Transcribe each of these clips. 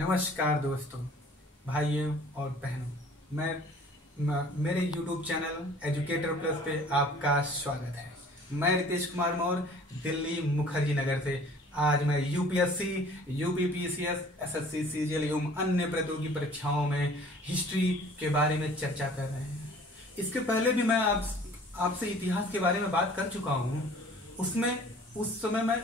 नमस्कार दोस्तों, भाइयों और बहनों। मेरे YouTube चैनल एजुकेटर प्लस पे आपका स्वागत है। मैं रितेश कुमार मौर्य, दिल्ली मुखर्जी नगर से। आज मैं यूपीएससी, यूपीपीसीएस, एसएससी, सीजीएल एवं अन्य प्रतियोगी परीक्षाओं में हिस्ट्री के बारे में चर्चा कर रहे हैं। इसके पहले भी मैं आपसे इतिहास के बारे में बात कर चुका हूँ। उस समय मैं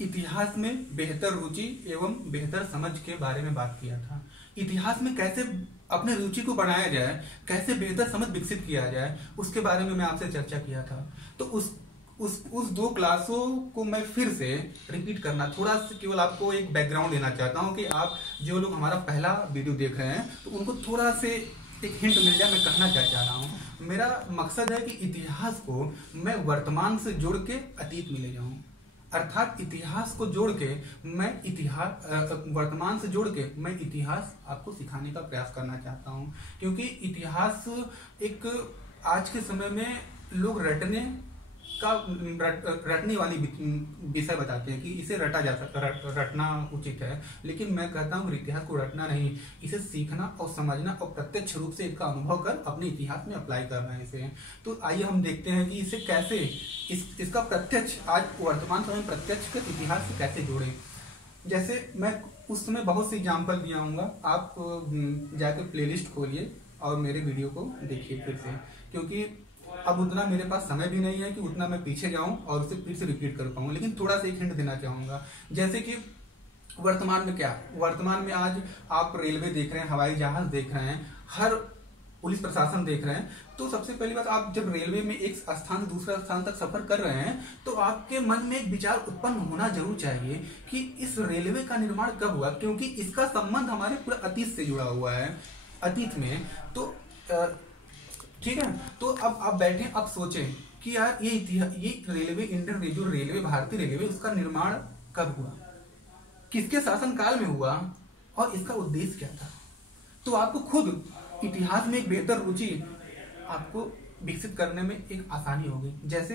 इतिहास में बेहतर रुचि एवं बेहतर समझ के बारे में बात किया था। इतिहास में कैसे अपने रुचि को बढ़ाया जाए, कैसे बेहतर समझ विकसित किया जाए, उसके बारे में मैं आपसे चर्चा किया था। तो उस दो क्लासों को मैं फिर से रिपीट करना, थोड़ा सा केवल आपको एक बैकग्राउंड देना चाहता हूँ कि आप जो लोग हमारा पहला वीडियो देख रहे हैं तो उनको थोड़ा से एक हिंट मिल जाए मैं कहना क्या चाह रहा हूँ। मेरा मकसद है कि इतिहास को मैं वर्तमान से जोड़ के अतीत में ले जाऊं, अर्थात इतिहास को जोड़ के मैं वर्तमान से जोड़ के मैं इतिहास आपको सिखाने का प्रयास करना चाहता हूं। क्योंकि इतिहास एक आज के समय में लोग रटने वाली विषय बताते हैं कि इसे रटा जा सकता, रटना उचित है। लेकिन मैं कहता हूँ इतिहास को रटना नहीं, इसे सीखना और समझना और प्रत्यक्ष रूप से इसका अनुभव कर अपने इतिहास में अप्लाई करना है इसे। तो आइए हम देखते हैं कि इसे कैसे इसका प्रत्यक्ष आज वर्तमान समय में प्रत्यक्ष कर इतिहास से कैसे जोड़े। जैसे मैं उस समय बहुत सी एग्जाम्पल दिया हूँ, आप जाकर प्लेलिस्ट खोलिए और मेरे वीडियो को देखिए फिर से, क्योंकि अब उतना मेरे पास समय भी नहीं है कि उतना मैं पीछे जाऊं और उसे फिर से रिपीट कर पाऊं। लेकिन थोड़ा सा एक हिंट देना चाहूंगा। जैसे कि वर्तमान में आज आप रेलवे देख रहे हैं, हवाई जहाज देख रहे हैं, हर पुलिस प्रशासन देख रहे हैं। तो सबसे पहली बात, आप जब रेलवे में एक स्थान से दूसरा स्थान तक सफर कर रहे हैं तो आपके मन में एक विचार उत्पन्न होना जरूर चाहिए कि इस रेलवे का निर्माण कब हुआ, क्योंकि इसका संबंध हमारे पूरे अतीत से जुड़ा हुआ है। अतीत में तो ठीक है। तो अब आप बैठे, अब सोचें कि यार ये रेलवे, इंडियन रेलवे, भारतीय रेलवे, उसका निर्माण कब हुआ, किसके शासनकाल में हुआ और इसका उद्देश्य क्या था। तो आपको खुद इतिहास में एक बेहतर रुचि आपको विकसित करने में एक आसानी होगी। जैसे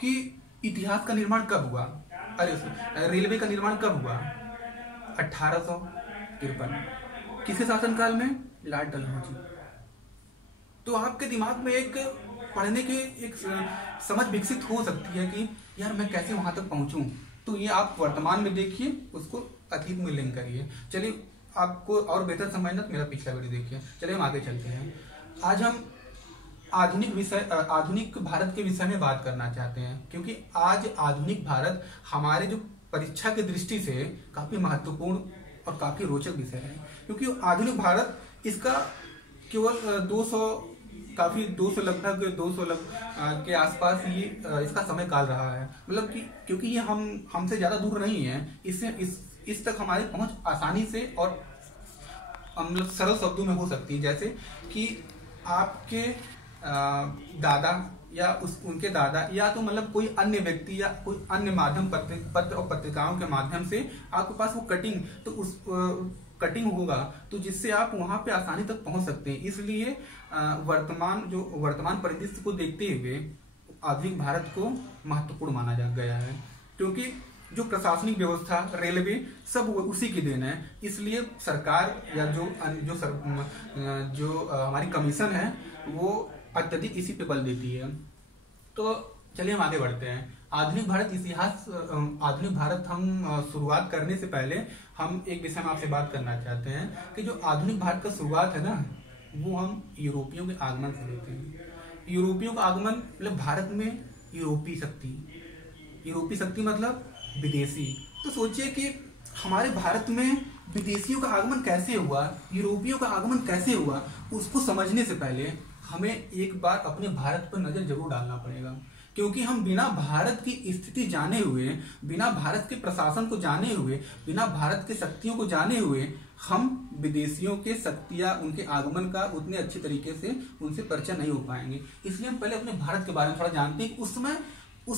कि इतिहास का निर्माण कब हुआ, रेलवे का निर्माण कब हुआ, 1853। किसके शासनकाल में, लॉर्ड डलहौजी। तो आपके दिमाग में एक पढ़ने की एक समझ विकसित हो सकती है कि यार मैं कैसे वहां तक पहुंचूं। तो ये आप वर्तमान में देखिए, उसको अतीत में लिंक करिए। चलिए, आपको और बेहतर समझना तो मेरा पिछला वीडियो देखिए। चलिए हम आगे चलते हैं। आज हम आधुनिक भारत के विषय में बात करना चाहते हैं, क्योंकि आज आधुनिक भारत हमारे जो परीक्षा की दृष्टि से काफी महत्वपूर्ण और काफी रोचक विषय है। क्योंकि आधुनिक भारत, इसका केवल 200 के आसपास ये इसका समय काल रहा है। मतलब कि क्योंकि ये हमसे ज्यादा दूर नहीं है, इससे इस तक हमारी पहुंच आसानी से और मतलब सरल शब्दों में हो सकती है। जैसे कि आपके दादा या उनके दादा, या तो मतलब कोई अन्य व्यक्ति या कोई अन्य माध्यम, पत्र और पत्रिकाओं के माध्यम से आपके पास वो कटिंग होगा, तो जिससे आप वहां पे आसानी तक पहुंच सकते हैं। इसलिए वर्तमान परिदृश्य को देखते हुए आधुनिक भारत को महत्वपूर्ण माना गया है। क्योंकि जो प्रशासनिक व्यवस्था, रेलवे, सब उसी की देन है। इसलिए सरकार या जो हमारी कमीशन है वो अत्यधिक इसी पे बल देती है। तो चलिए हम आगे बढ़ते हैं। आधुनिक भारत हम शुरुआत करने से पहले हम एक विषय में आपसे बात करना चाहते हैं कि जो आधुनिक भारत का शुरुआत है ना, वो हम यूरोपियों के आगमन से लेते हैं। यूरोपियों का आगमन मतलब भारत में यूरोपीय शक्ति मतलब विदेशी। तो सोचिए कि हमारे भारत में विदेशियों का आगमन कैसे हुआ, यूरोपियों का आगमन कैसे हुआ, उसको समझने से पहले हमें एक बार अपने भारत पर नजर जरूर डालना पड़ेगा। क्योंकि हम बिना भारत की स्थिति जाने हुए, बिना भारत के प्रशासन को जाने हुए, बिना भारत के शक्तियों को जाने हुए, हम विदेशियों के शक्तियां, उनके आगमन का उतने अच्छे तरीके से उनसे परिचय नहीं हो पाएंगे। इसलिए हम पहले अपने भारत के बारे में थोड़ा जानते हैं कि उस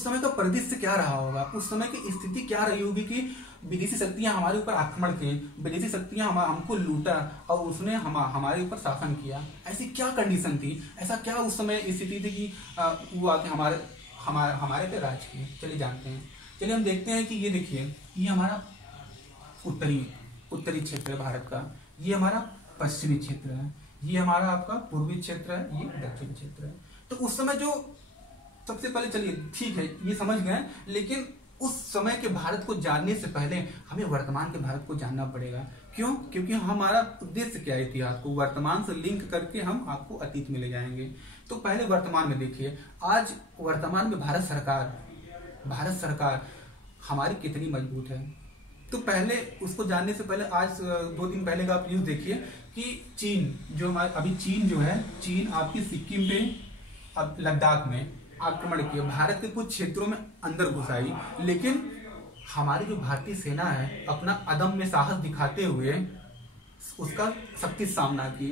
समय का परिदृश्य क्या रहा होगा, उस समय की स्थिति क्या रही होगी कि विदेशी शक्तियां हमारे ऊपर आक्रमण की, विदेशी शक्तियां हमको लूटा और उसने हमारे ऊपर शासन किया। ऐसी क्या कंडीशन थी, ऐसा क्या उस समय स्थिति थी कि वो आके हमारे पे राज किए। चलिए जानते हैं। चलिए हम देखते हैं कि ये देखिए, ये हमारा उत्तरी उत्तरी क्षेत्र है भारत का, ये हमारा पश्चिमी क्षेत्र है, ये हमारा आपका पूर्वी क्षेत्र है, ये दक्षिणी क्षेत्र है। तो उस समय जो सबसे पहले, चलिए ठीक है ये समझ गए, लेकिन उस समय के भारत को जानने से पहले हमें वर्तमान के भारत को जानना पड़ेगा। क्यों? क्योंकि हमारा उद्देश्य क्या है, इतिहास को वर्तमान से लिंक करके हम आपको अतीत में ले जाएंगे। तो पहले वर्तमान में देखिए, आज वर्तमान में भारत सरकार हमारी कितनी मजबूत है। तो पहले उसको जानने से पहले आज 2 दिन पहले का आप न्यूज देखिए कि चीन जो हमारे अभी चीन जो है, चीन आपकी सिक्किम पे, अब लद्दाख में आक्रमण किया, भारत के कुछ क्षेत्रों में अंदर घुस आई, लेकिन हमारी जो भारतीय सेना है अपना अदम्य साहस दिखाते हुए उसका सख्ती सामना की।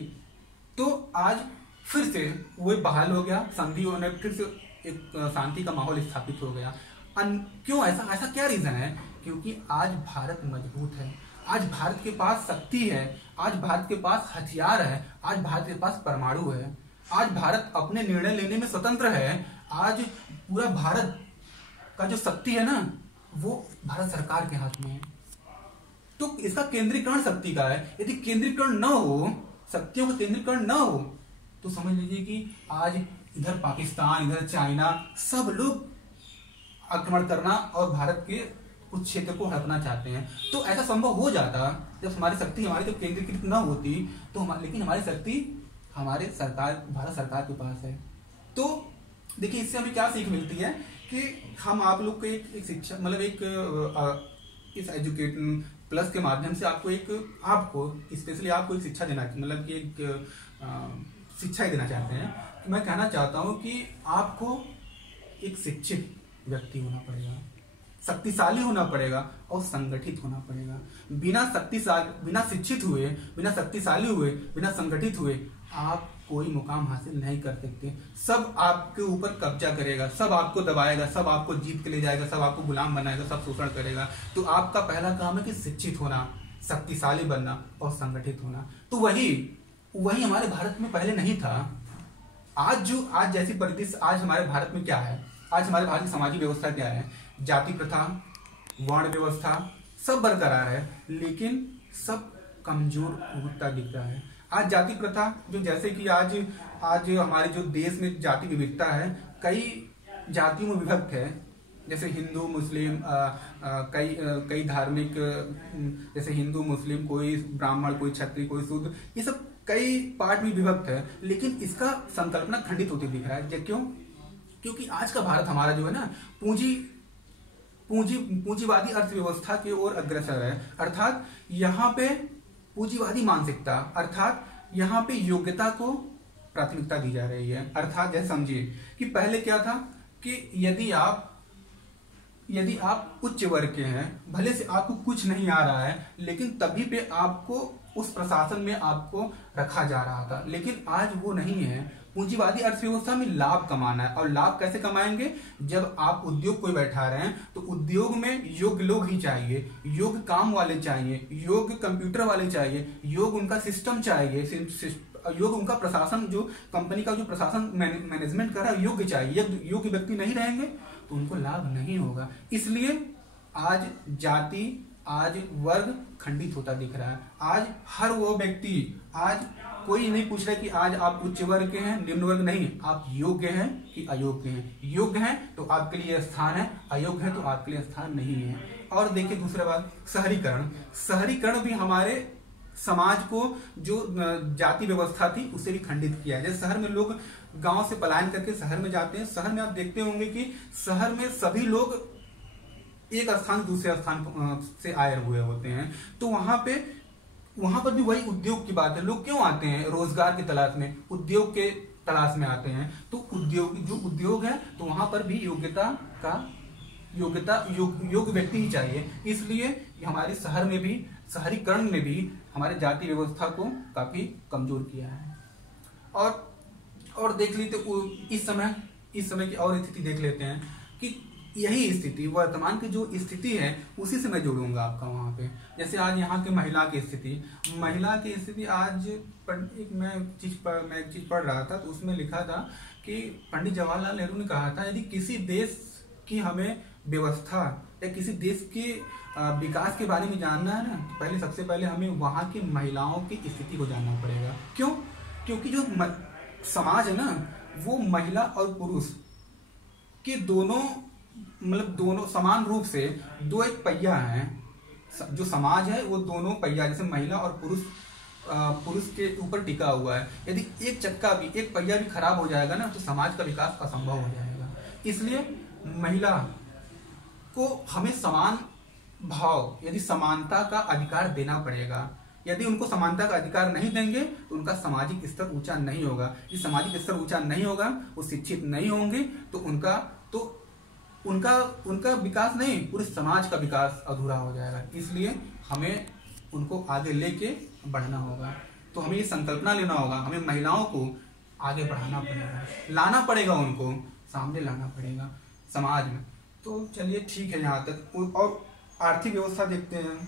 तो आज फिर से वो बहाल हो गया, संधि होने फिर से एक शांति का माहौल स्थापित हो गया। क्यों ऐसा क्या रीजन है? क्योंकि आज भारत मजबूत है, आज भारत के पास शक्ति है, आज भारत के पास हथियार है, आज भारत के पास परमाणु है, आज भारत अपने निर्णय लेने में स्वतंत्र है। आज पूरा भारत का जो शक्ति है ना, वो भारत सरकार के हाथ में है। तो इसका केंद्रीकरण शक्ति का है। यदि केंद्रीकरण न हो, शक्तियों का केंद्रीकरण न हो, तो समझ लीजिए कि आज इधर पाकिस्तान, इधर चाइना, सब लोग आक्रमण करना और भारत के कुछ क्षेत्र को हड़पना चाहते हैं। तो ऐसा संभव हो जाता जब हमारी शक्ति हमारी जब केंद्रीकृत न होती, तो लेकिन हमारी शक्ति हमारे भारत सरकार के पास है। तो देखिए इससे हमें क्या सीख मिलती है कि हम आप लोग को एक शिक्षा, मतलब इस एजुकेशन प्लस के माध्यम से आपको स्पेशली आपको एक शिक्षा देना, मतलब कि एक शिक्षा देना चाहते हैं। तो मैं कहना चाहता हूं कि आपको एक शिक्षित व्यक्ति होना पड़ेगा, शक्तिशाली होना पड़ेगा और संगठित होना पड़ेगा। बिना शिक्षित हुए, बिना शक्तिशाली हुए, बिना संगठित हुए आप कोई मुकाम हासिल नहीं कर सकते। सब आपके ऊपर कब्जा करेगा, सब आपको दबाएगा, सब आपको जीत के ले जाएगा, सब आपको गुलाम बनाएगा, सब शोषण करेगा। तो आपका पहला काम है कि शिक्षित होना, शक्तिशाली बनना और संगठित होना। तो वही हमारे भारत में पहले नहीं था। आज जैसी परिस्थिति आज हमारे भारत में क्या है, आज हमारे भारत की सामाजिक व्यवस्था क्या है, जाति प्रथा, वर्ण व्यवस्था सब बरकरार है, लेकिन सब कमजोर होता दिख रहा है। आज जाति प्रथा जो, जैसे कि आज हमारे जो देश में जाति विविधता है, कई जातियों में विभक्त है, जैसे हिंदू मुस्लिम, कई धार्मिक, जैसे हिंदू मुस्लिम, कोई ब्राह्मण, कोई क्षत्रिय, कोई शूद्र, ये सब कई पार्ट में विभक्त है। लेकिन इसका संकल्पना खंडित होती दिख रहा है। क्यों? क्योंकि आज का भारत हमारा जो है ना, पूंजीवादी अर्थव्यवस्था की ओर अग्रसर है। अर्थात यहाँ पे पूंजीवादी मानसिकता, अर्थात यहाँ पे योग्यता को प्राथमिकता दी जा रही है। अर्थात जैसे समझिए कि पहले क्या था कि यदि आप उच्च वर्ग के हैं, भले से आपको कुछ नहीं आ रहा है, लेकिन तभी पे आपको उस प्रशासन में आपको रखा जा रहा था। लेकिन आज वो नहीं है। पूंजीवादी अर्थव्यवस्था में लाभ कमाना है, और लाभ कैसे कमाएंगे? जब आप उद्योग कोई बैठा रहे हैं तो उद्योग में योग्य लोग ही चाहिए, योग्य काम वाले चाहिए, योग्य कंप्यूटर वाले चाहिए, योग्य उनका सिस्टम चाहिए, योग्य उनका प्रशासन, जो कंपनी का जो प्रशासन मैनेजमेंट कर रहा है योग्य चाहिए। योग्य व्यक्ति नहीं रहेंगे तो उनको लाभ नहीं होगा। इसलिए आज जाति, आज वर्ग खंडित होता दिख रहा है। आज हर वो व्यक्ति, आज कोई नहीं पूछ रहा कि आज आप उच्च वर्ग के हैं, निम्न वर्ग नहीं, आप योग्य हैं कि अयोग्य हैं। योग्य हैं तो आपके लिए स्थान है, अयोग्य है तो आपके लिए स्थान नहीं है। और देखिए दूसरा बात, शहरीकरण भी हमारे समाज को, जो जाति व्यवस्था थी उसे भी खंडित किया है। जैसे शहर में लोग गांव से पलायन करके शहर में जाते हैं। शहर में आप देखते होंगे कि शहर में सभी लोग एक स्थान दूसरे स्थान से आए हुए होते हैं। तो वहां पर भी वही उद्योग की बात है। लोग क्यों आते हैं? रोजगार की तलाश में, उद्योग के तलाश में आते हैं। तो उद्योग है तो वहां पर भी योग्य व्यक्ति ही चाहिए। इसलिए हमारे शहर में भी, शहरीकरण ने भी हमारे जाति व्यवस्था को काफी कमजोर किया है। और देख लीजिए तो इस समय की और स्थिति देख लेते हैं कि यही स्थिति, वर्तमान की जो स्थिति है उसी से मैं जोड़ूंगा आपका वहां पे। जैसे आज यहाँ की महिला की स्थिति आज मैं एक चीज पढ़ रहा था, तो उसमें लिखा था कि पंडित जवाहरलाल नेहरू ने कहा था, यदि किसी देश की हमें व्यवस्था या किसी देश की विकास के बारे में जानना है ना, तो पहले सबसे पहले हमें वहाँ की महिलाओं की स्थिति को जानना पड़ेगा। क्यों? क्योंकि जो समाज है ना, वो महिला और पुरुष के दोनों, मतलब दोनों समान रूप से दो एक पहिया हैं। जो समाज है वो दोनों पहिया, जैसे महिला और पुरुष के ऊपर टिका हुआ है। यदि एक चक्का भी, एक पहिया भी खराब हो जाएगा ना, तो समाज का विकास असंभव हो जाएगा। इसलिए महिला को हमें समान भाव, यदि समानता का अधिकार देना पड़ेगा। यदि उनको समानता का अधिकार नहीं देंगे तो उनका सामाजिक स्तर ऊंचा नहीं होगा। यदि सामाजिक स्तर ऊंचा नहीं होगा, वो शिक्षित नहीं होंगे, तो उनका विकास नहीं, पूरे समाज का विकास अधूरा हो जाएगा। इसलिए हमें उनको आगे लेके बढ़ना होगा। तो हमें ये संकल्पना लेना होगा, हमें महिलाओं को आगे बढ़ाना पड़ेगा, लाना पड़ेगा, उनको सामने लाना पड़ेगा समाज में। तो चलिए ठीक है यहाँ तक। और आर्थिक व्यवस्था देखते हैं।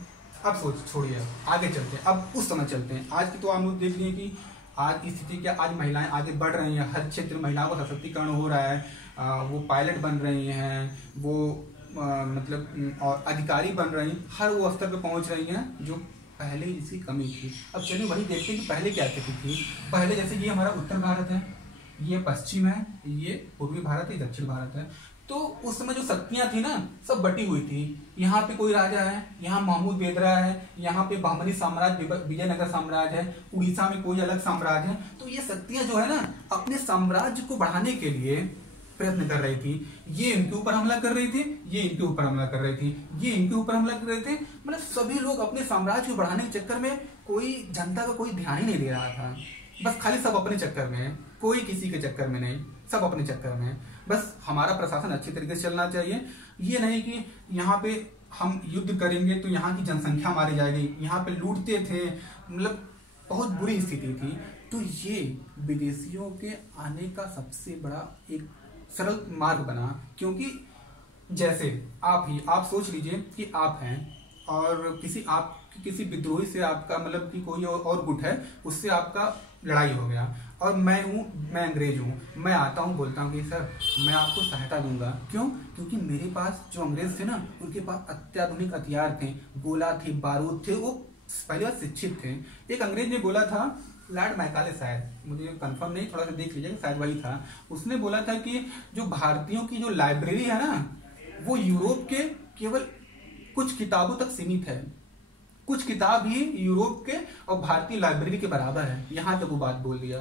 अब छोड़िए, आगे चलते हैं, अब उस समय चलते हैं। आज की तो हम लोग देख लिए कि आज की स्थिति क्या, आज महिलाएं आगे बढ़ रही हैं, हर क्षेत्र में महिलाओं का सशक्तिकरण हो रहा है। वो पायलट बन रही हैं, वो मतलब और अधिकारी बन रही हैं, हर वो स्तर पर पहुंच रही हैं जो पहले इसकी कमी थी। अब चलिए वही देखते हैं कि पहले क्या स्थिति थी। पहले जैसे ये हमारा उत्तर भारत है, ये पश्चिम है, ये पूर्वी भारत है, दक्षिण भारत है। तो उस समय जो शक्तियां थी ना, सब बटी हुई थी। यहाँ पे कोई राजा है, यहाँ महमूद बेदरा है, यहाँ पे बहमनी साम्राज्य, विजयनगर साम्राज्य है, उड़ीसा में कोई अलग साम्राज्य है। तो ये शक्तियां जो है ना, अपने साम्राज्य को बढ़ाने के लिए प्रयत्न कर रही थी। ये इनके ऊपर हमला कर रही थी, ये इनके ऊपर हमला कर रही थी, ये इनके ऊपर हमला कर रहे थे। मतलब सभी लोग अपने साम्राज्य को बढ़ाने के चक्कर में, कोई जनता का कोई ध्यान ही नहीं दे रहा था। बस खाली सब अपने चक्कर में है, कोई किसी के चक्कर में नहीं, सब अपने चक्कर में है। बस हमारा प्रशासन अच्छी तरीके से चलना चाहिए। ये नहीं कि यहाँ पे हम युद्ध करेंगे तो यहाँ की जनसंख्या मारी जाएगी। यहाँ पे लूटते थे, मतलब बहुत बुरी स्थिति थी। तो ये विदेशियों के आने का सबसे बड़ा एक सरल मार्ग बना। क्योंकि जैसे आप सोच लीजिए कि आप हैं और किसी विद्रोही से आपका, मतलब कि कोई और गुट है, उससे आपका लड़ाई हो गया, और मैं अंग्रेज हूँ, मैं आता हूँ, बोलता हूँ कि सर मैं आपको सहायता दूंगा। क्यों? क्योंकि मेरे पास जो अंग्रेज थे ना, उनके पास अत्याधुनिक हथियार थे, गोला थे, बारूद थे, वो पहली बार शिक्षित थे। एक अंग्रेज ने बोला था, लॉर्ड मैकाले, शायद मुझे कंफर्म नहीं, थोड़ा सा देख लीजिए, शायद वही था। उसने बोला था कि जो भारतीयों की जो लाइब्रेरी है ना, वो यूरोप के केवल कुछ किताबों तक सीमित है। कुछ किताब ही यूरोप के और भारतीय लाइब्रेरी के बराबर है। यहां तक वो बात बोल दिया।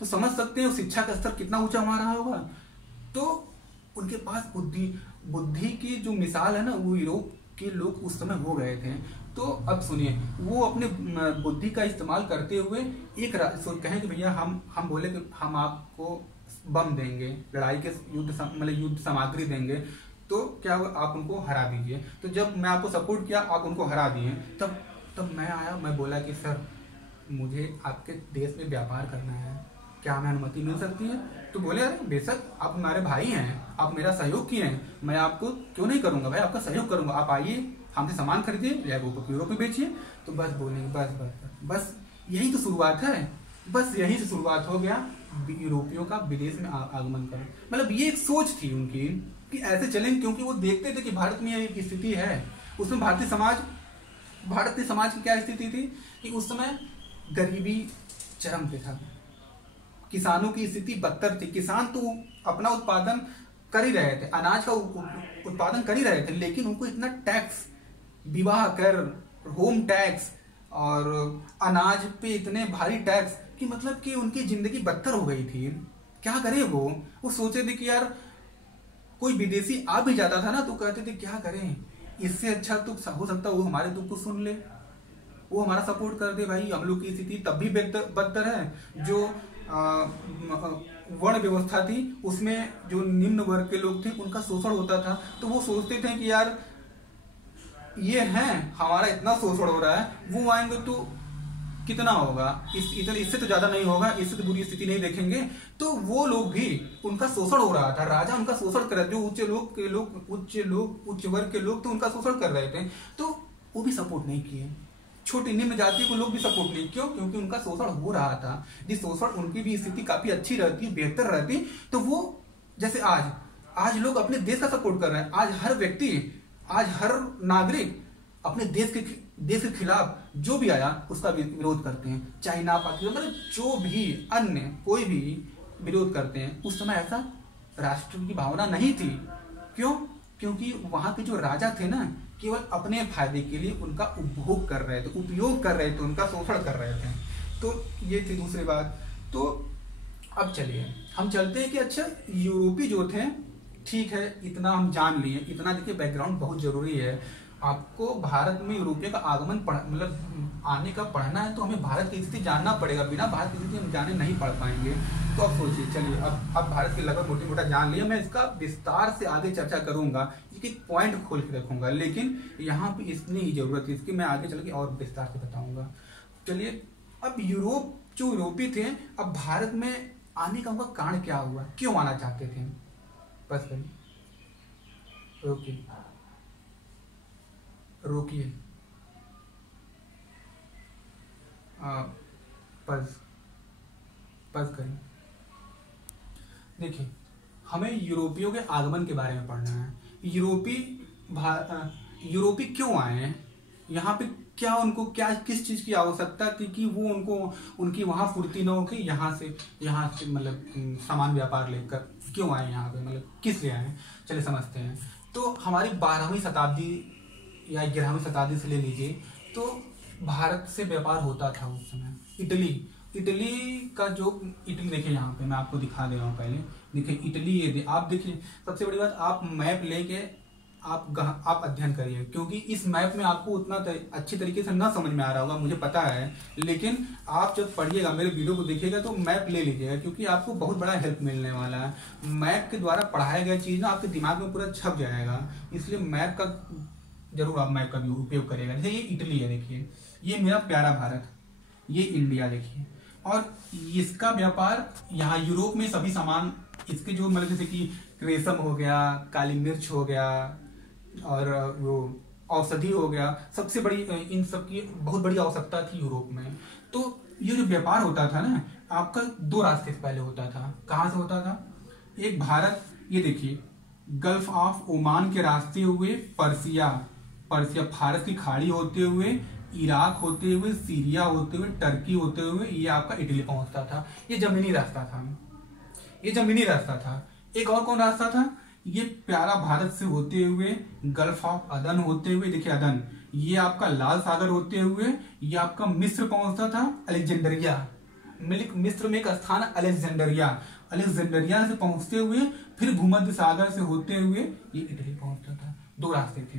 तो समझ सकते हैं शिक्षा का स्तर कितना ऊंचा वहां रहा होगा। तो उनके पास बुद्धि की जो मिसाल है ना, वो यूरोप के लोग उस समय हो गए थे। तो अब सुनिए, वो अपने बुद्धि का इस्तेमाल करते हुए एक कहें कि भैया हम बोले कि हम आपको बम देंगे, लड़ाई के युद्ध सामग्री देंगे, तो क्या आप उनको हरा दीजिए। तो जब मैं आपको सपोर्ट किया, आप उनको हरा दिए, तब मैं आया, मैं बोला कि सर मुझे आपके देश में व्यापार करना है, क्या हमें अनुमति मिल सकती है? तो बोले अरे बेशक, आप हमारे भाई हैं, आप मेरा सहयोग किए हैं, मैं आपको क्यों नहीं करूंगा भाई, आपका सहयोग करूंगा, आप आइए हमसे सामान खरीदिए या वो यूरोप में बेचिए। तो बस बोलेंगे बस यही तो शुरुआत है। बस यही से शुरुआत हो गया यूरोपियों का विदेश में आगमन का। मतलब ये एक सोच थी उनकी कि ऐसे चलेंगे, क्योंकि वो देखते थे कि भारत में एक स्थिति है। उसमें भारतीय समाज की क्या स्थिति थी कि उस समय गरीबी चरम पे था, किसानों की स्थिति बदतर थी। किसान तो अपना उत्पादन कर ही रहे थे, अनाज का उत्पादन कर ही रहे थे, लेकिन उनको इतना टैक्स, विवाह कर, होम टैक्स और अनाज पे इतने भारी टैक्स कि मतलब कि उनकी जिंदगी बदतर हो गई थी। क्या करें वो सोचे थे कि यार कोई विदेशी आ भी जाता था ना, तो कहते थे क्या करें, इससे अच्छा तो हो सकता है वो हमारे दुख को सुन ले, वो हमारा सपोर्ट कर दे। भाई हम लोग की स्थिति तब भी बदतर है। जो वर्ण व्यवस्था थी, उसमें जो निम्न वर्ग के लोग थे उनका शोषण होता था। तो वो सोचते थे कि यार ये हैं, हमारा इतना शोषण हो रहा है, वो आएंगे तो कितना होगा, इससे तो ज्यादा नहीं होगा, इससे तो बुरी स्थिति नहीं देखेंगे। तो वो लोग भी, उनका शोषण हो रहा था, राजा उनका शोषण कर रहे, जो उच्च वर्ग के लोग तो उनका शोषण कर रहे थे, तो वो भी सपोर्ट नहीं किए। छोटी निम्न जाति को लोग भी सपोर्ट नहीं। क्यों? क्योंकि उनका शोषण हो रहा था। यदि शोषण उनकी भी स्थिति काफी अच्छी रहती, बेहतर रहती, तो वो जैसे आज लोग अपने देश का सपोर्ट कर रहे हैं। आज हर व्यक्ति आज हर नागरिक अपने देश के खिलाफ जो भी आया उसका विरोध करते हैं। चाइना, पाकिस्तान, मतलब जो भी अन्य कोई भी विरोध करते हैं। उस समय ऐसा राष्ट्र की भावना नहीं थी। क्यों? क्योंकि वहां के जो राजा थे ना, केवल अपने फायदे के लिए उनका उपभोग कर रहे थे, उपयोग कर रहे थे, उनका शोषण कर रहे थे। तो ये थी दूसरी बात। तो अब चलिए हम चलते हैं कि अच्छा यूरोपी जो थे, ठीक है इतना हम जान लिए, इतना देखिए बैकग्राउंड बहुत जरूरी है। आपको भारत में यूरोपियों का आगमन मतलब आने का पढ़ना है तो हमें भारत की स्थिति जानना पड़ेगा। बिना भारत की स्थिति हम जाने नहीं पढ़ पाएंगे। तो अब सोचिए, चलिए अब भारत के लगभग मोटी मोटा जान लिया। मैं इसका विस्तार से आगे चर्चा करूंगा, एक पॉइंट खोल के रखूंगा, लेकिन यहाँ पे इतनी ही जरूरत है इसकी, मैं आगे चल के और विस्तार से बताऊंगा। चलिए अब यूरोपी थे, अब भारत में आने का उनका कारण क्या हुआ, क्यों आना चाहते थे? बस करिए, रोकिए, पज करिए। देखिए हमें यूरोपियों के आगमन के बारे में पढ़ना है। यूरोपी क्यों आए हैं, यहाँ पे क्या उनको किस चीज की आवश्यकता थी कि वो उनकी वहां पूर्ति न हो कि यहाँ से मतलब सामान व्यापार लेकर क्यों आए यहाँ पे, मतलब किस लिए आए? चलिए समझते हैं। तो हमारी 12वीं शताब्दी या 11वीं शताब्दी से ले लीजिए, तो भारत से व्यापार होता था उस समय। इटली का जो इटली देखिए, यहाँ पे मैं आपको दिखा दे रहा हूँ। पहले देखिए इटली, ये आप देखिए, सबसे बड़ी बात आप मैप लेके आप अध्ययन करिए, क्योंकि इस मैप में आपको उतना अच्छी तरीके से ना समझ में आ रहा होगा, मुझे पता है, लेकिन आप जब पढ़िएगा, मेरे वीडियो को देखिएगा तो मैप ले लीजिएगा, क्योंकि आपको बहुत बड़ा हेल्प मिलने वाला है। मैप के द्वारा पढ़ाया गया चीज ना आपके दिमाग में पूरा छप जाएगा, इसलिए मैप का जरूर आप मैप का भी उपयोग करेगा। जैसे ये इटली है, देखिए ये मेरा प्यारा भारत, ये इंडिया देखिए, और इसका व्यापार यहाँ यूरोप में सभी सामान इसके जो मतलब जैसे कि रेशम हो गया, काली मिर्च हो गया, और वो औषधि हो गया, सबसे बड़ी इन सब की बहुत बड़ी आवश्यकता थी यूरोप में। तो ये जो व्यापार होता था ना, आपका 2 रास्ते से पहले होता था। कहाँ से होता था? एक भारत, ये देखिए गल्फ ऑफ ओमान के रास्ते हुए, पर्सिया फारस की खाड़ी होते हुए, इराक होते हुए, सीरिया होते हुए, टर्की होते हुए ये आपका इटली पहुंचता था। ये जमीनी रास्ता था। एक और कौन रास्ता था? ये प्यारा भारत से होते हुए, गल्फ ऑफ अदन होते हुए, देखिए अदन, ये आपका लाल सागर होते हुए ये आपका मिस्र पहुंचता था, अलेक्जेंडरिया। मिस्र में एक स्थान अलेक्जेंडरिया से पहुंचते हुए फिर भूमध्य सागर से होते हुए ये इटली पहुंचता था। 2 रास्ते थे।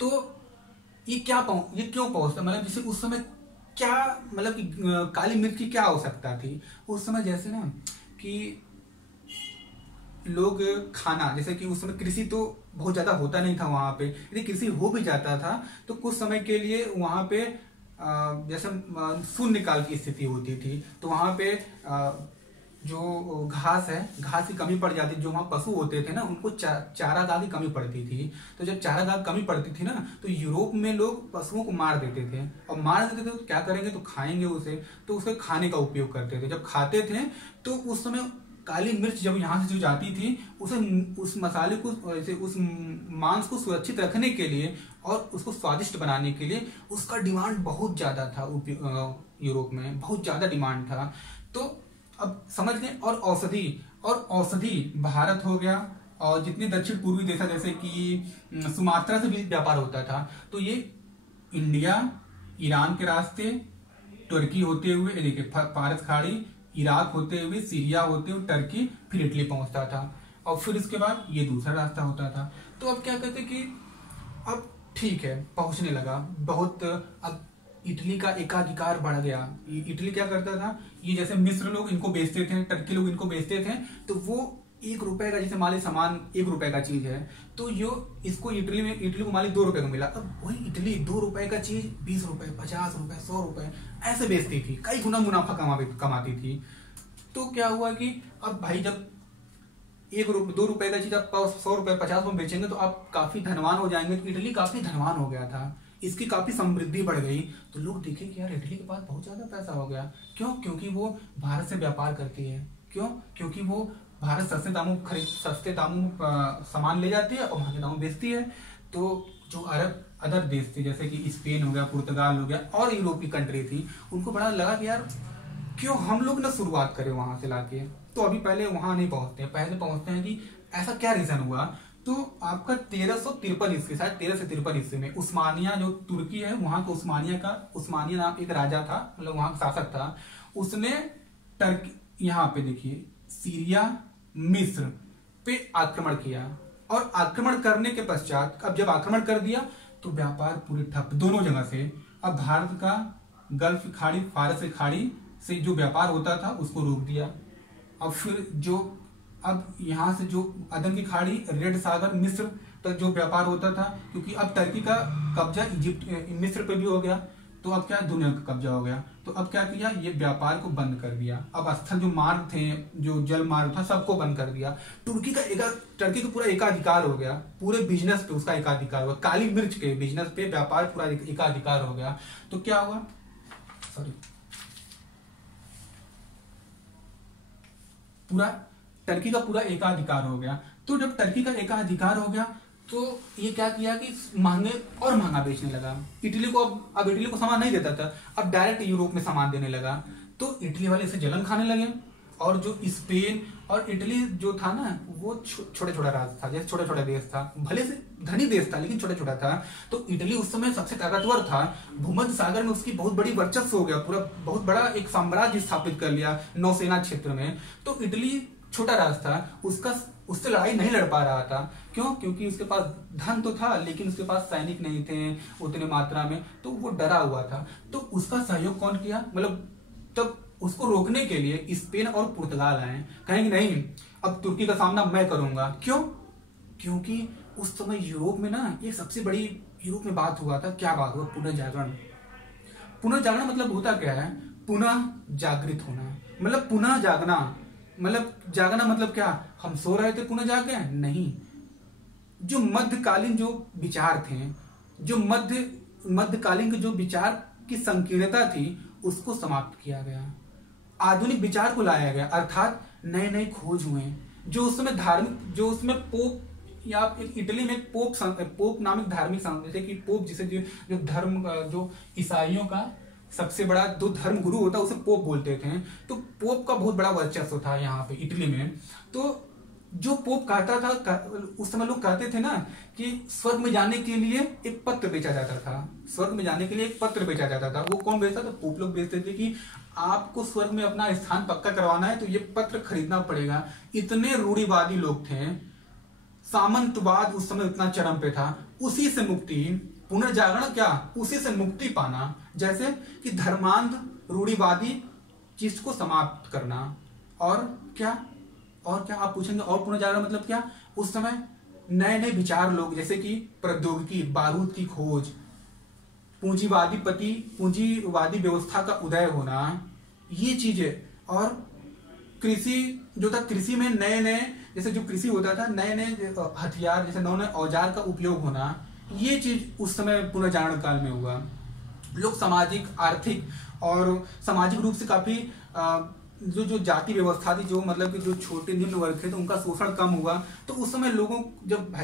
तो ये क्यों पहुंचता, मतलब जैसे उस समय क्या, मतलब कि काली मिर्च की क्या आवश्यकता थी उस समय? जैसे ना कि लोग खाना, जैसे कि उस समय कृषि तो बहुत ज्यादा होता नहीं था वहां पे, यदि कृषि हो भी जाता था तो कुछ समय के लिए वहां पे जैसे शून्य काल की स्थिति होती थी, तो वहां पे जो घास की कमी पड़ जाती, जो वहां पशु होते थे ना उनको चारागाह की कमी पड़ती थी। तो जब चारागाह की कमी पड़ती थी ना, तो यूरोप में लोग पशुओं को मार देते थे, और मार देते थे तो क्या करेंगे, तो खाएंगे उसे, तो उसके खाने का उपयोग करते थे। जब खाते थे तो उस समय काली मिर्च जब यहाँ से जो जाती थी, उस मसाले को, उस मांस को सुरक्षित रखने के लिए और उसको स्वादिष्ट बनाने के लिए उसका डिमांड बहुत ज्यादा था। यूरोप में बहुत ज्यादा डिमांड था। तो अब समझ गए। और औषधि भारत हो गया, और जितने दक्षिण पूर्वी देश जैसे कि सुमात्रा से भी व्यापार होता था। तो ये इंडिया, ईरान के रास्ते, तुर्की होते हुए, देखिए फारस खाड़ी, इराक होते हुए, सीरिया होते हुए, टर्की, फिर इटली पहुंचता था, और फिर इसके बाद ये दूसरा रास्ता होता था। तो अब क्या कहते कि अब ठीक है, पहुंचने लगा बहुत, अब इटली का एकाधिकार बढ़ गया। इटली क्या करता था, ये जैसे मिस्र लोग इनको बेचते थे, टर्की लोग इनको बेचते थे, तो वो 1 रुपए का, जैसे मान ली सामान 1 रुपए का चीज है, तो इसको इटली को मान ली 2 रुपए का मिला, अब वही इटली 2 रुपए का चीज 20 रुपए, 50 रुपए, 100 रुपए ऐसे बेचती थी, कई गुना मुनाफा कमाती थी। तो क्या हुआ कि अब भाई जब 2 रुपए का चीज आप 100 रुपए, 50 रुपए बेचेंगे तो आप काफी धनवान हो जाएंगे। तो इटली काफी धनवान हो गया था, इसकी काफी समृद्धि बढ़ गई। तो लोग देखे कि यार इटली के पास बहुत ज्यादा पैसा हो गया। क्यों? क्योंकि वो भारत से व्यापार करती है। क्यों? क्योंकि वो भारत सस्ते दामों सामान ले जाती है और महंगे दामों बेचती है। तो जो अरब अदर देश थे जैसे कि स्पेन हो गया, पुर्तगाल हो गया और यूरोपीय कंट्री थी, उनको बड़ा लगा कि यार क्यों हम लोग ना शुरुआत करें वहां से लाके। तो अभी पहले वहां नहीं पहुंचते, पहले पहुंचते हैं कि ऐसा क्या रीजन हुआ। तो आपका 1353 ईस्वी, शायद 13 से 53 ईस्वी में उस्मानिया जो तुर्की है वहां का उस्मानिया नाम एक राजा था, मतलब वहां का शासक था, उसने टर्की यहाँ पे देखिए सीरिया मिस्र पे आक्रमण किया। और आक्रमण करने के पश्चात अब जब आक्रमण कर दिया तो व्यापार पूरे ठप दोनों जगह से। अब भारत का गल्फ खाड़ी, फारस की खाड़ी से जो व्यापार होता था उसको रोक दिया। अब फिर जो अब यहाँ से जो अदन की खाड़ी, रेड सागर, मिस्र तक जो व्यापार होता था, क्योंकि अब टर्की का कब्जा इजिप्ट मिस्र पे भी हो गया, तो अब क्या दुनिया का कब्जा हो गया। तो अब क्या किया, ये व्यापार को बंद कर दिया। अब स्थल जो मार्ग थे, जो जल मार्ग था, सबको बंद कर दिया। टर्की का पूरा एकाधिकार हो गया, पूरे बिजनेस पे उसका एकाधिकार हुआ, काली मिर्च के बिजनेस पे व्यापार पूरा एकाधिकार हो गया। तो क्या हुआ, सॉरी, पूरा टर्की का पूरा एकाधिकार हो गया। तो जब टर्की का एकाधिकार हो गया तो ये क्या किया कि महंगे और महंगा बेचने लगा। इटली को अब इटली को सामान नहीं देता था, अब डायरेक्ट यूरोप में सामान देने लगा। तो इटली वाले इसे जलन खाने लगे। और जो स्पेन और इटली जो था ना, वो छोटा छोटा राज था, जैसे छोटा छोटा देश था, भले से धनी देश था लेकिन छोटा छोटा था। तो इटली उस समय सबसे ताकतवर था, भूमध्य सागर में उसकी बहुत बड़ी वर्चस्व हो गया, पूरा बहुत बड़ा एक साम्राज्य स्थापित कर लिया नौसेना क्षेत्र में। तो इटली छोटा राज था, उससे लड़ाई नहीं लड़ पा रहा था। क्यों? क्योंकि उसके पास धन तो था लेकिन उसके पास सैनिक नहीं थे उतने मात्रा में, तो वो डरा हुआ था। तो उसका सहयोग कौन किया, मतलब तब उसको रोकने के लिए स्पेन और पुर्तगाल आए, कहेंगे नहीं अब तुर्की का सामना मैं करूंगा। क्यों? क्योंकि उस समय यूरोप में ना ये सबसे बड़ी यूरोप में बात हुआ था। क्या बात हुआ? पुनर्जागरण। पुनर्जागरण मतलब होता क्या है, पुनः जागृत होना, मतलब पुनः जागना। मतलब जागना मतलब क्या, हम सो रहे थे पुनः जाग गए? नहीं, जो मध्यकालीन जो विचार थे, जो मध्यकालीन के जो विचार की संकीर्णता थी उसको समाप्त किया गया, आधुनिक विचार को लाया गया, अर्थात नए नए खोज हुए। जो उस समय धार्मिक, जो उसमें पोप या इटली में पोप नामक धार्मिक जैसे कि पोप, जिसे जो धर्म, जो ईसाइयों का सबसे बड़ा दो धर्म गुरु होता है उसे पोप बोलते थे। तो पोप का बहुत बड़ा वर्चस्व था यहाँ पे इटली में। तो जो पोप कहता था, उस समय लोग कहते थे ना कि स्वर्ग में जाने के लिए एक पत्र बेचा जाता था, स्वर्ग में जाने के लिए एक पत्र बेचा जाता था। वो कौन बेचता था? पोप लोग बेचते थे कि आपको स्वर्ग में अपना स्थान पक्का करवाना है तो ये पत्र खरीदना पड़ेगा। इतने रूढ़िवादी लोग थे, सामंतवाद उस समय इतना चरम पे था। उसी से मुक्ति, पुनर्जागरण क्या, उसी से मुक्ति पाना, जैसे कि धर्मांध रूढ़िवादी चीज को समाप्त करना। और क्या आप पूछेंगे और पुनर्जागरण मतलब क्या? उस समय नए नए विचार लोग, जैसे कि प्रौद्योगिकी, बारूद की खोज, पूंजीवादी व्यवस्था का उदय होना, ये चीजें। और कृषि जो था, कृषि में नए नए, जैसे जो कृषि होता था, नए नए हथियार, जैसे नए नए औजार का उपयोग होना, ये चीज उस समय पुनर्जागरण काल में हुआ। लोग सामाजिक, आर्थिक और सामाजिक रूप से काफी जो जाति व्यवस्था थी, जो मतलब कि जो छोटे निम्न वर्ग थे, तो उनका शोषण कम हुआ। तो उस समय लोगों जब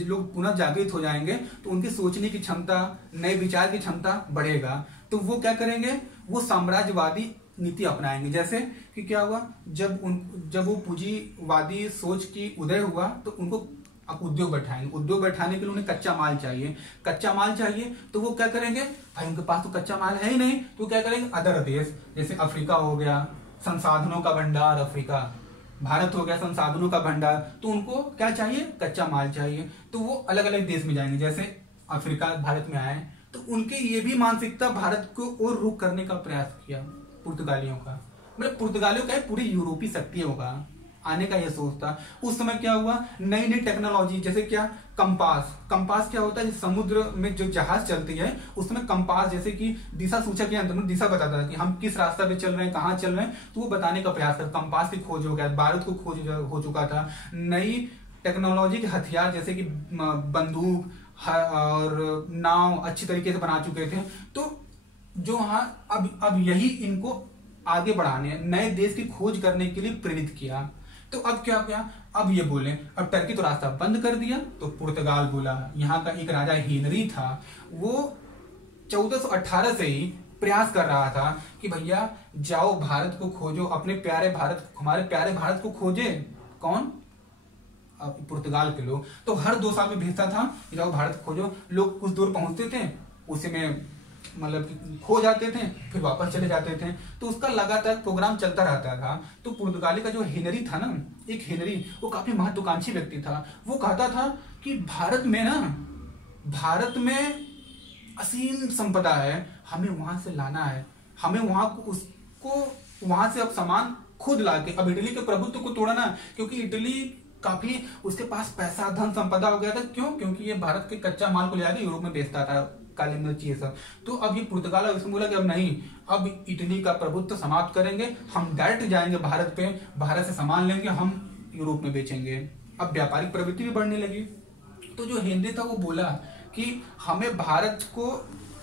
लोग पुनः जागृत हो जाएंगे तो उनकी सोचने की क्षमता, नए विचार की क्षमता बढ़ेगा। तो वो क्या करेंगे, वो साम्राज्यवादी नीति अपनाएंगे। जैसे कि क्या हुआ, जब वो पूंजीवादी सोच की उदय हुआ तो उनको अब उद्योग बैठाएंगे। उद्योग बैठाने के लिए उन्हें कच्चा माल चाहिए। तो वो क्या करेंगे, भाई उनके पास तो कच्चा माल है ही नहीं, तो क्या करेंगे, अदर देश, जैसे अफ्रीका हो गया, संसाधनों का भंडार अफ्रीका, भारत हो गया संसाधनों का भंडार, तो उनको क्या चाहिए, कच्चा माल चाहिए। तो वो अलग अलग देश में जाएंगे। जैसे अफ्रीका भारत में आए तो उनके ये भी मानसिकता भारत को और रुख करने का प्रयास किया पुर्तगालियों का, मतलब पुर्तगालियों का पूरी यूरोपीय शक्तियों का आने का यह सोच था। उस समय क्या हुआ, नई नई टेक्नोलॉजी, जैसे क्या, कंपास क्या होता है, समुद्र में जो जहाज चलती है उसमें कंपास, जैसे कि दिशा सूचक के अंदर दिशा बताता है कि हम किस रास्ता पे चल रहे हैं, कहाँ चल रहे हैं, तो वो बताने का प्रयास कर। कंपास की खोज हो गया, बारूद को खोज हो चुका था। नई टेक्नोलॉजी के हथियार जैसे कि बंदूक और नाव अच्छी तरीके से बना चुके थे। तो जो अब यही इनको आगे बढ़ाने, नए देश की खोज करने के लिए प्रेरित किया। तो अब क्या क्या, अब ये बोले, अब टर्की तो रास्ता बंद कर दिया, तो पुर्तगाल बोला, यहाँ का एक राजा हेनरी था, वो 1418 से ही प्रयास कर रहा था कि भैया जाओ भारत को खोजो, अपने प्यारे भारत, हमारे प्यारे भारत को खोजे। कौन? पुर्तगाल के लोग। तो हर 2 साल में भेजता था कि जाओ भारत खोजो। लोग कुछ दूर पहुंचते थे, उसी में मतलब खो जाते थे, फिर वापस चले जाते थे। तो उसका लगातार प्रोग्राम चलता रहता था। तो पुर्तगाली का जो हेनरी था ना, एक हेनरी, वो काफी महत्वाकांक्षी व्यक्ति था। वो कहता था कि भारत में असीम संपदा है, हमें वहां से लाना है, हमें वहां उसको वहां से अब सामान खुद लाके, अब इटली के प्रभुत्व को तोड़ना, क्योंकि इटली काफी उसके पास पैसा धन संपदा हो गया था। क्यों? क्योंकि ये भारत के कच्चा माल को ले आके यूरोप में बेचता था, काली मिर्च ये सब। तो अब ये पुर्तगाल उसने बोला कि अब नहीं, अब इटली का प्रभुत्व समाप्त करेंगे, हम डायरेक्ट जाएंगे भारत पे, भारत से सामान लेंगे, हम यूरोप में बेचेंगे। अब व्यापारिक प्रवृत्ति भी बढ़ने लगी। तो जो हेनरी था वो बोला कि हमें भारत को,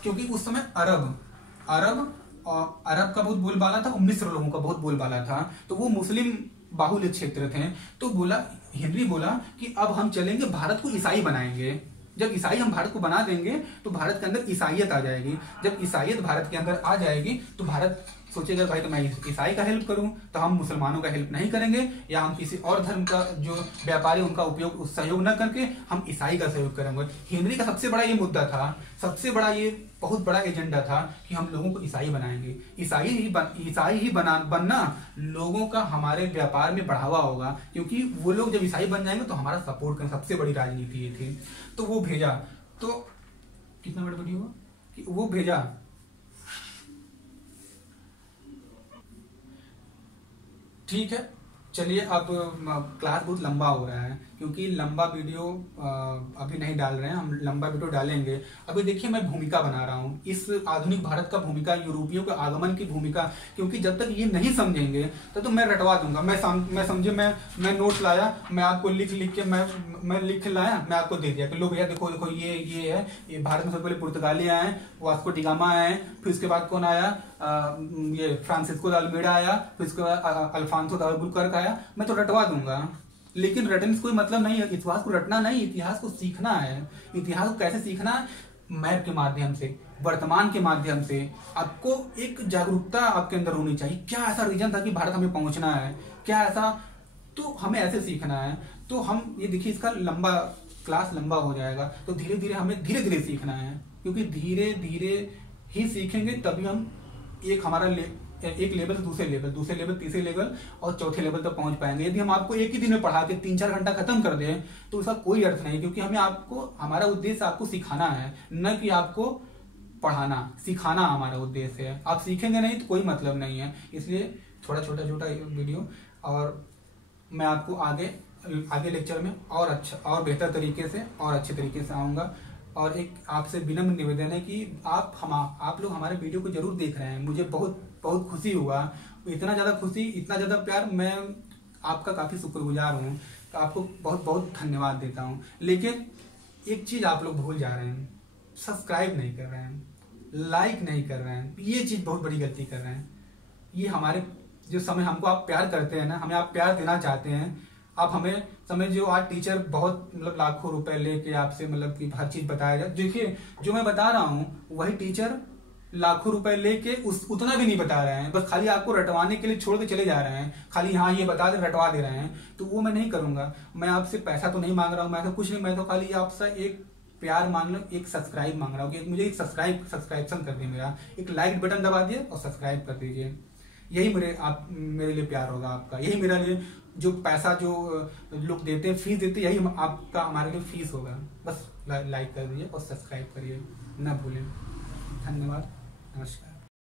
क्योंकि उस समय अरब का बहुत बोलबाला था, मिस्र लोगों का बहुत बोलबाला था, तो वो मुस्लिम बाहुल्य क्षेत्र थे। तो हेनरी बोला कि अब हम चलेंगे, भारत को ईसाई बनाएंगे। जब ईसाई हम भारत को बना देंगे तो भारत के अंदर ईसाइयत आ जाएगी। जब ईसाइयत भारत के अंदर आ जाएगी तो भारत सोचेगा भाई तो मैं ईसाई का हेल्प करूं, तो हम मुसलमानों का हेल्प नहीं करेंगे, या हम किसी और धर्म का जो व्यापारी उनका उपयोग सहयोग न करके हम ईसाई का सहयोग करेंगे। हेनरी का सबसे बड़ा ये मुद्दा था, सबसे बड़ा ये बहुत बड़ा एजेंडा था कि हम लोगों को ईसाई बनाएंगे। ईसाई ही बनना लोगों का हमारे व्यापार में बढ़ावा होगा, क्योंकि वो लोग जब ईसाई बन जाएंगे तो हमारा सपोर्ट करें। सबसे बड़ी राजनीति ये थी। तो वो भेजा, तो कितना बड़ा वीडियो हुआ कि वो भेजा, ठीक है। चलिए, अब क्लास बहुत लंबा हो रहा है, क्योंकि लंबा वीडियो अभी नहीं डाल रहे हैं, हम लंबा वीडियो डालेंगे। अभी देखिए मैं भूमिका बना रहा हूँ, इस आधुनिक भारत का भूमिका, यूरोपियों के आगमन की भूमिका, क्योंकि जब तक ये नहीं समझेंगे तो मैं रटवा दूंगा। मैं समझे, मैं नोट्स लाया, मैं आपको लिख के मैं लिख लाया, मैं आपको दे दिया कि लो भैया देखो देखो ये है, ये भारत में सबसे पहले पुर्तगाली आए, वास्को डी गामा आए, फिर उसके बाद कौन आया, ये फ्रांसिस्को द अल्मेडा आया, फिर उसके बाद अल्फांसो द अल्बुकर्क आया। मैं तो रटवा दूंगा, लेकिन रटने से कोई मतलब नहीं है। इतिहास को रटना नहीं, इतिहास को सीखना है। इतिहास को कैसे सीखना है? मैप के माध्यम से, वर्तमान के माध्यम से। आपको एक जागरूकता आपके अंदर होनी चाहिए। क्या ऐसा रीजन था कि भारत हमें पहुंचना है, क्या ऐसा, तो हमें ऐसे सीखना है। तो हम ये देखिए, इसका क्लास लंबा हो जाएगा, तो धीरे धीरे हमें धीरे धीरे सीखना है, क्योंकि धीरे धीरे ही सीखेंगे तभी हम एक लेवल से दूसरे लेवल तीसरे लेवल और चौथे लेवल तक पहुंच पाएंगे। यदि हम आपको एक ही दिन में पढ़ा के 3-4 घंटा खत्म कर दें तो उसका कोई अर्थ नहीं, क्योंकि हमारा उद्देश्य आपको सिखाना है, न कि आपको पढ़ाना। सिखाना हमारा उद्देश्य है। आप सीखेंगे नहीं तो कोई मतलब नहीं है। इसलिए थोड़ा छोटा वीडियो, और मैं आपको आगे लेक्चर में और अच्छा और बेहतर तरीके से और अच्छे तरीके से आऊंगा। और एक आपसे विनम्र निवेदन है कि आप लोग हमारे वीडियो को जरूर देख रहे हैं। मुझे बहुत बहुत खुशी हुआ, इतना ज्यादा खुशी, इतना ज्यादा प्यार। मैं आपका काफी शुक्रगुजार हूँ, तो आपको बहुत बहुत धन्यवाद देता हूँ। लेकिन एक चीज आप लोग भूल जा रहे हैं, सब्सक्राइब नहीं कर रहे हैं, लाइक नहीं कर रहे हैं। ये चीज बहुत बड़ी गलती कर रहे हैं। ये हमारे जो समय हमको आप प्यार करते हैं ना, हमें आप प्यार देना चाहते हैं, आप हमें समझो। आज टीचर बहुत मतलब लाखों रुपए लेके आपसे मतलब कि हर चीज बताया जाए। देखिए, जो मैं बता रहा हूँ वही टीचर लाखों रुपए लेके उतना भी नहीं बता रहे हैं, बस खाली आपको रटवाने के लिए छोड़ के चले जा रहे हैं। खाली हाँ ये बता दे, रटवा दे रहे हैं। तो वो मैं नहीं करूंगा। मैं आपसे पैसा तो नहीं मांग रहा हूँ, मैं तो कुछ नहीं, मैं तो खाली आपसे एक प्यार मांग लो, एक सब्सक्राइब मांग रहा हूँ कि मुझे एक सब्सक्रिप्शन कर दिए, मेरा एक लाइक बटन दबा दिए और सब्सक्राइब कर दीजिए। यही मेरे लिए प्यार होगा आपका। यही मेरे लिए जो पैसा जो लोग देते हैं, फीस देते हैं, यही आपका हमारे लिए फीस होगा। बस लाइक कर दीजिए और सब्सक्राइब करिए, ना भूलें। धन्यवाद, नमस्कार।